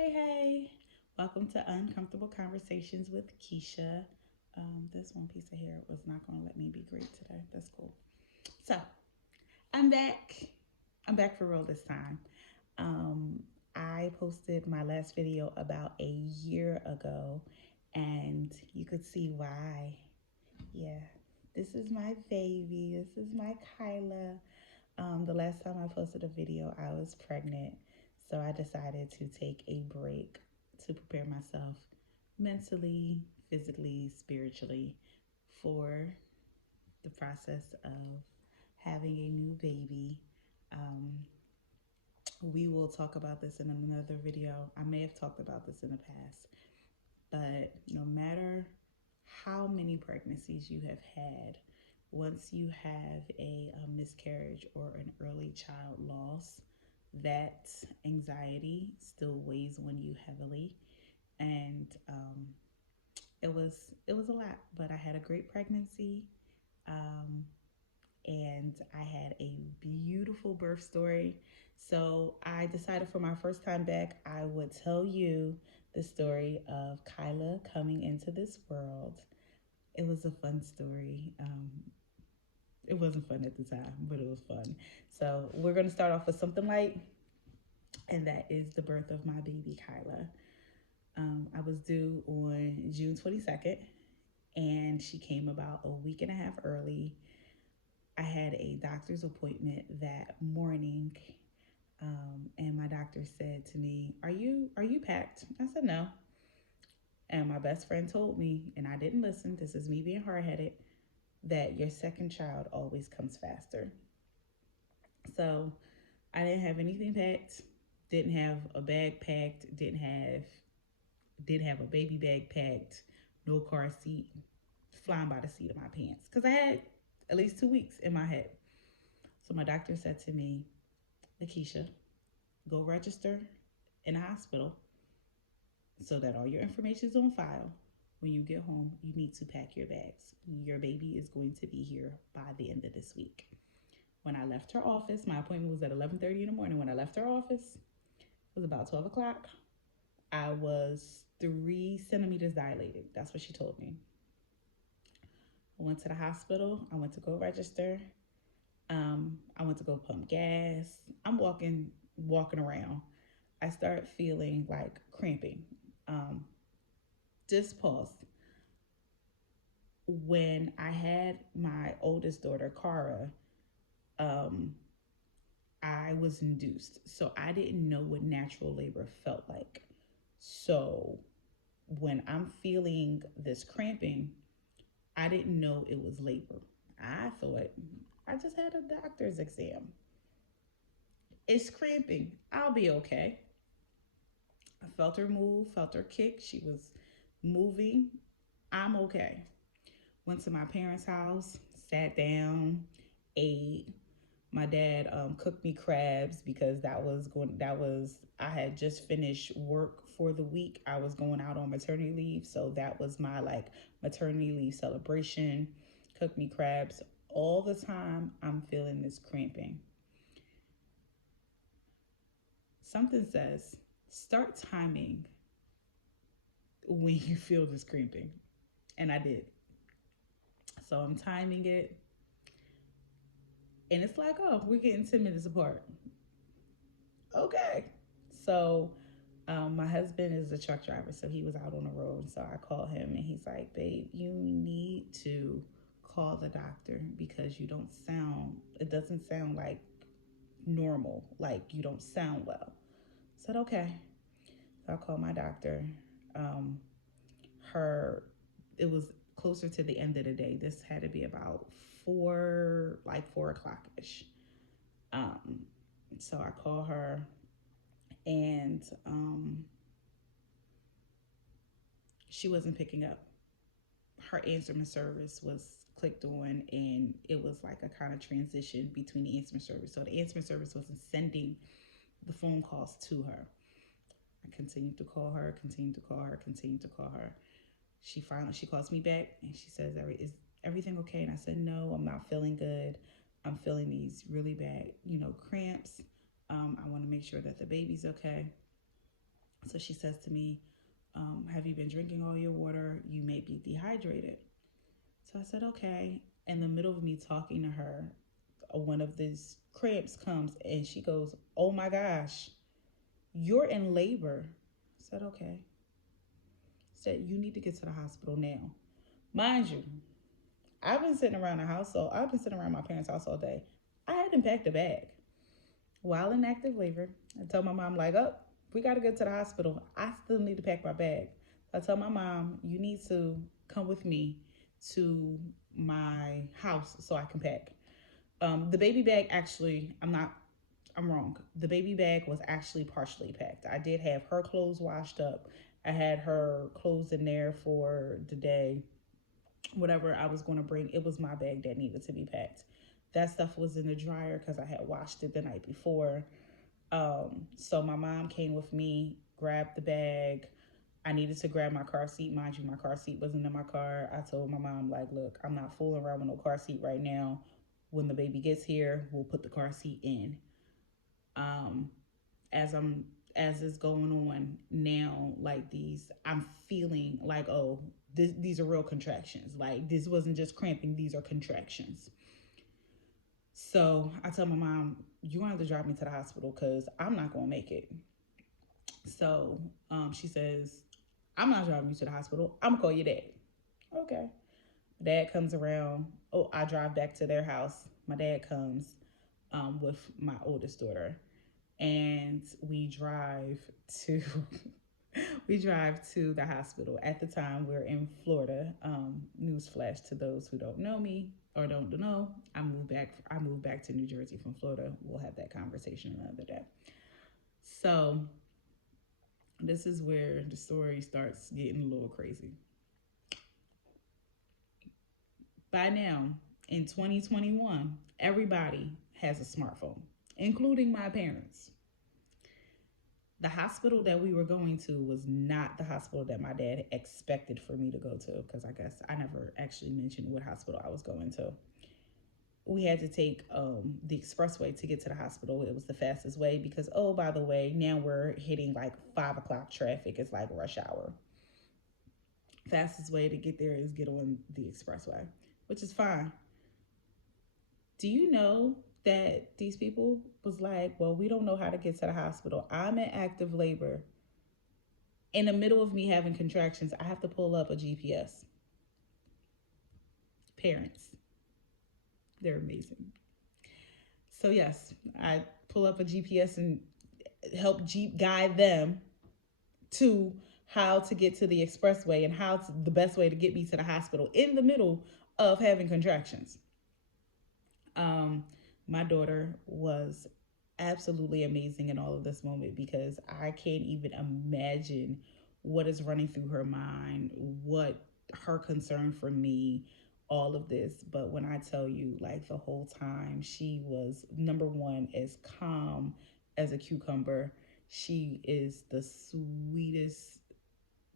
Hey, welcome to Uncomfortable Conversations with Keisha. This one piece of hair was not going to let me be great today. That's cool. So, I'm back. I'm back for real this time. Um, I posted my last video about a year ago, and you could see why. Yeah, this is my baby. This is my Kyla. The last time I posted a video, I was pregnant. So I decided to take a break to prepare myself mentally, physically, spiritually for the process of having a new baby. Um, we will talk about this in another video. I may have talked about this in the past, but no matter how many pregnancies you have had, once you have a miscarriage or an early child loss, that anxiety still weighs on you heavily. And it was a lot, but I had a great pregnancy. Um, and I had a beautiful birth story. So I decided for my first time back, I would tell you the story of Kyla coming into this world. It was a fun story. It wasn't fun at the time, but it was fun. So we're going to start off with something light, and that is the birth of my baby Kyla. I was due on June 22nd, and she came about a week and a half early. I had a doctor's appointment that morning, and my doctor said to me, "Are you packed?" I said no, and my best friend told me, and I didn't listen. This is me being hard headed. That your second child always comes faster. So I didn't have anything packed, didn't have a bag packed, didn't have a baby bag packed, no car seat, flying by the seat of my pants because I had at least 2 weeks in my head. So my doctor said to me, Lakeisha, go register in a hospital so that all your information is on file. When you get home, you need to pack your bags. Your baby is going to be here by the end of this week. When I left her office, my appointment was at 11:30 in the morning. When I left her office, it was about 12 o'clock. I was 3 centimeters dilated. That's what she told me. I went to the hospital. I went to go register. I went to go pump gas. I'm walking around. I start feeling like cramping. Um, just pause. When I had my oldest daughter, Cara, um, I was induced. So I didn't know what natural labor felt like. So when I'm feeling this cramping, I didn't know it was labor. I thought I just had a doctor's exam. It's cramping. I'll be okay. I felt her move, felt her kick. She was moving. I'm okay. Went to my parents' house, sat down, ate. My dad cooked me crabs because I had just finished work for the week. I was going out on maternity leave, so that was my like maternity leave celebration. Cooked me crabs. All the time I'm feeling this cramping. Something says start timing when you feel this cramping, and I did. So I'm timing it, and it's like, oh, we're getting 10 minutes apart. Okay. So my husband is a truck driver, so he was out on the road. So I called him and he's like, babe, you need to call the doctor because it doesn't sound like normal. Like you don't sound well. I said, okay. So I called my doctor. Um, it was closer to the end of the day. This had to be about 4 o'clock ish. Um, so I call her and she wasn't picking up. Her answering service was clicked on, and it was like a kind of transition between the answering service. So the answering service wasn't sending the phone calls to her. I continued to call her, continued to call her, continued to call her. She calls me back and she says, "Is everything okay?" And I said, "No, I'm not feeling good. I'm feeling these really bad, cramps. I want to make sure that the baby's okay." So she says to me, have you been drinking all your water? You may be dehydrated. So I said, okay. In the middle of me talking to her, one of these cramps comes and she goes, oh my gosh, you're in labor. I said, okay. Said, you need to get to the hospital now. Mind you, I've been sitting around the house, so I've been sitting around my parents' house all day. I hadn't packed a bag. While in active labor, I told my mom, like, oh, we got to go to the hospital. I still need to pack my bag. I told my mom, you need to come with me to my house so I can pack. The baby bag actually, I'm wrong. The baby bag was actually partially packed. I did have her clothes washed up. I had her clothes in there for the day. Whatever I was going to bring, it was my bag that needed to be packed. That stuff was in the dryer because I had washed it the night before. So my mom came with me, grabbed the bag. I needed to grab my car seat. Mind you, my car seat wasn't in my car. I told my mom, like, look, I'm not fooling around with no car seat right now. When the baby gets here, we'll put the car seat in. Um, as I'm as is going on now, like I'm feeling like, oh, these are real contractions. Like this wasn't just cramping; these are contractions. So I tell my mom, you want to drive me to the hospital because I'm not gonna make it. So she says, I'm not driving you to the hospital. I'm gonna call your dad. Okay. Dad comes around. Oh, I drive back to their house. My dad comes with my oldest daughter, and to we drive to the hospital. At the time, we're in Florida. Newsflash to those who don't know me or don't know, I moved back to New Jersey from Florida. We'll have that conversation another day. So this is where the story starts getting a little crazy. By now, in 2021, everybody has a smartphone, including my parents. The hospital that we were going to was not the hospital that my dad expected for me to go to, because I guess I never actually mentioned what hospital I was going to. We had to take the expressway to get to the hospital. It was the fastest way because, oh, by the way, now we're hitting like 5 o'clock traffic. It's like rush hour. Fastest way to get there is get on the expressway, which is fine. Do you know that these people was like, well, we don't know how to get to the hospital. I'm in active labor. In the middle of me having contractions, I have to pull up a GPS. Parents, they're amazing. So yes, I pull up a GPS and help Jeep guide them to how to get to the expressway and the best way to get me to the hospital in the middle of having contractions. Um, my daughter was absolutely amazing in all of this moment because I can't even imagine what is running through her mind, what her concern for me, all of this. But when I tell you, like the whole time, she was number one, as calm as a cucumber. She is the sweetest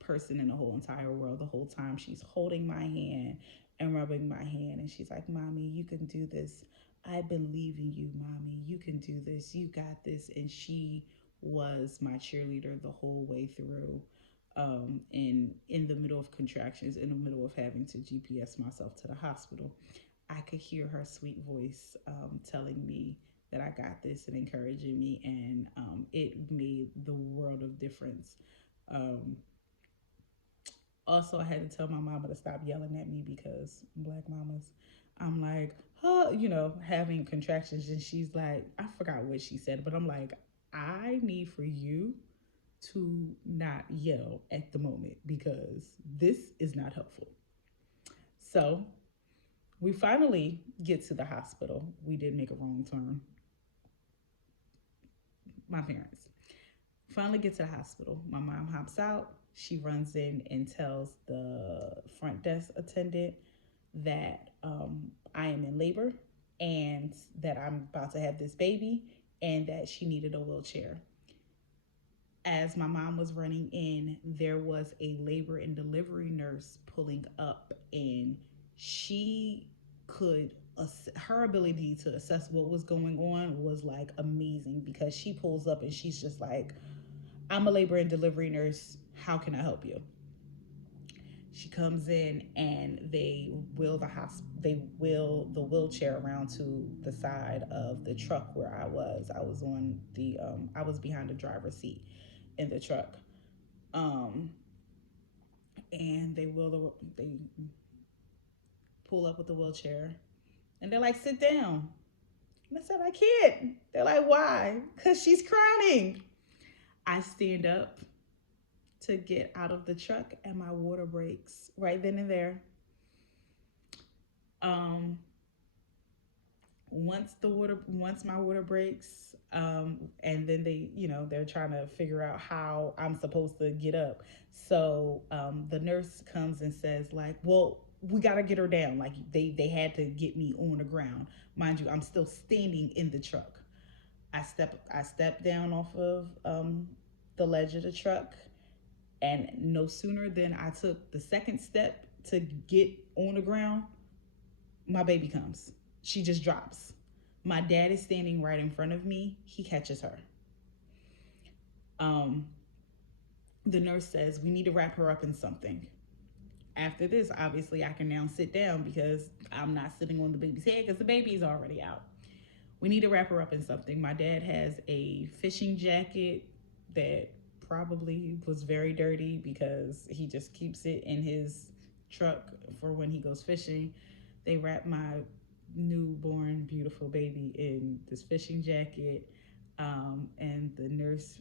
person in the whole entire world. The whole time she's holding my hand and rubbing my hand, and she's like, mommy, you can do this. I believe in you, mommy. You can do this. You got this. And she was my cheerleader the whole way through. And in the middle of contractions, in the middle of having to GPS myself to the hospital, I could hear her sweet voice telling me that I got this and encouraging me, and it made the world of difference. Um, Also, I had to tell my mama to stop yelling at me because black mamas, I'm like, oh, having contractions. And she's like, I forgot what she said, but I'm like, I need for you to not yell at the moment because this is not helpful. So we finally get to the hospital. We did make a wrong turn. My parents finally get to the hospital. My mom hops out. She runs in and tells the front desk attendant that I am in labor and that I'm about to have this baby and that she needed a wheelchair. As my mom was running in, there was a labor and delivery nurse pulling up, and she could her ability to assess what was going on was like amazing because she pulls up and she's just like, I'm a labor and delivery nurse. How can I help you? She comes in and they wheel the wheelchair around to the side of the truck where I was. I was behind the driver's seat in the truck. Um, and they pull up with the wheelchair and they're like, sit down. And I said, I can't. They're like, why? Because she's crowning. I stand up to get out of the truck and my water breaks right then and there. Um, once my water breaks, and then they're trying to figure out how I'm supposed to get up. So the nurse comes and says like, well, we got to get her down. Like they had to get me on the ground. Mind you, I'm still standing in the truck. I step down off of the ledge of the truck, and no sooner than I took the second step to get on the ground, my baby comes. She just drops. My dad is standing right in front of me. He catches her. Um, the nurse says, we need to wrap her up in something. After this, obviously, I can now sit down because I'm not sitting on the baby's head because the baby is already out. We need to wrap her up in something. My dad has a fishing jacket that probably was very dirty because he just keeps it in his truck for when he goes fishing. They wrap my newborn, beautiful baby in this fishing jacket, and the nurse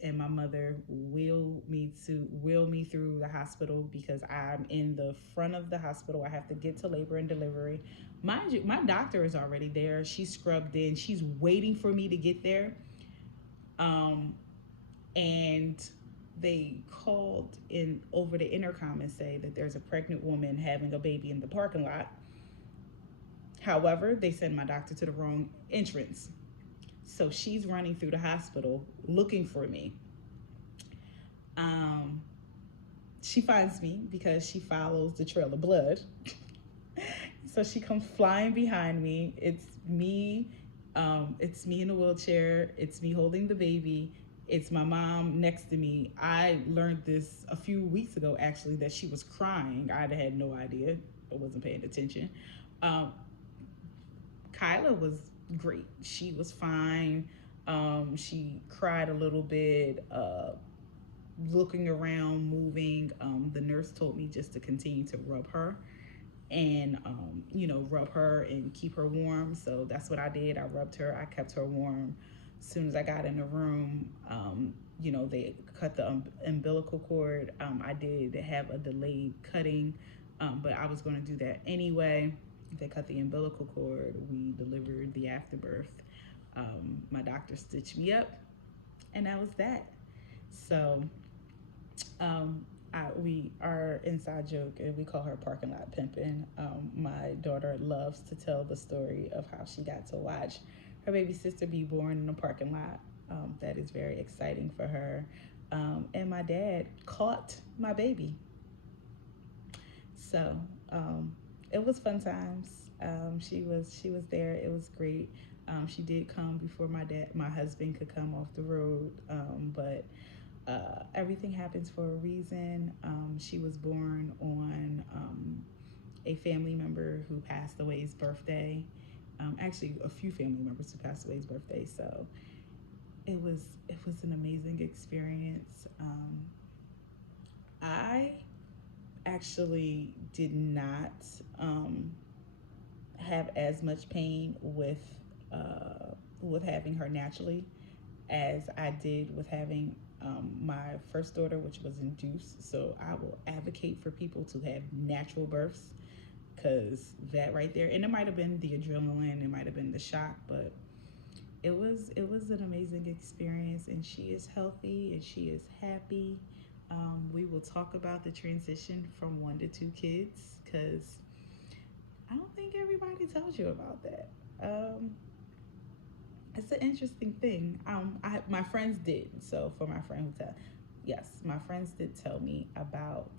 and my mother wheel me through the hospital because I'm in the front of the hospital. I have to get to labor and delivery. Mind you, my doctor is already there. She's scrubbed in. She's waiting for me to get there. Um, and they called in over the intercom and say that there's a pregnant woman having a baby in the parking lot. However, they sent my doctor to the wrong entrance. So she's running through the hospital looking for me. Um, she finds me because she follows the trail of blood. So she comes flying behind me. It's me in a wheelchair. It's me holding the baby. It's my mom next to me. I learned this a few weeks ago, actually, that she was crying. I had no idea. I wasn't paying attention. Um, Kyla was great. She was fine. She cried a little bit, looking around, moving. The nurse told me just to continue to rub her and rub her and keep her warm. So that's what I did. I rubbed her. I kept her warm. As soon as I got in the room, they cut the umbilical cord. I did have a delayed cutting, but I was going to do that anyway. They cut the umbilical cord. We delivered the afterbirth. My doctor stitched me up, and that was that. So we our inside joke, and we call her parking lot pimping. My daughter loves to tell the story of how she got to watch her baby sister be born in a parking lot. That is very exciting for her. And my dad caught my baby. So it was fun times. She was there. It was great. She did come before my husband could come off the road, but everything happens for a reason. She was born on a family member who passed away's birthday. Actually, a few family members who passed away's birthday. So it was an amazing experience. I actually did not have as much pain with having her naturally as I did with having my first daughter, which was induced. So I will advocate for people to have natural births, because that right there, and it might have been the adrenaline, it might have been the shock, but it was an amazing experience, and she is healthy and she is happy. We will talk about the transition from 1 to 2 kids, because I don't think everybody tells you about that. It's an interesting thing. My friends did. So for my friend who yes, my friends did tell me about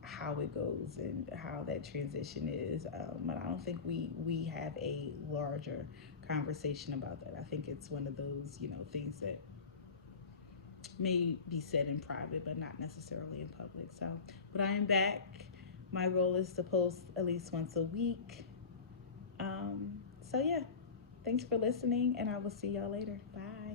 how it goes and how that transition is. But I don't think we have a larger conversation about that. I think it's one of those things that may be said in private, but not necessarily in public. So, but I am back. My goal is to post at least once a week. So yeah, thanks for listening, and I will see y'all later. Bye.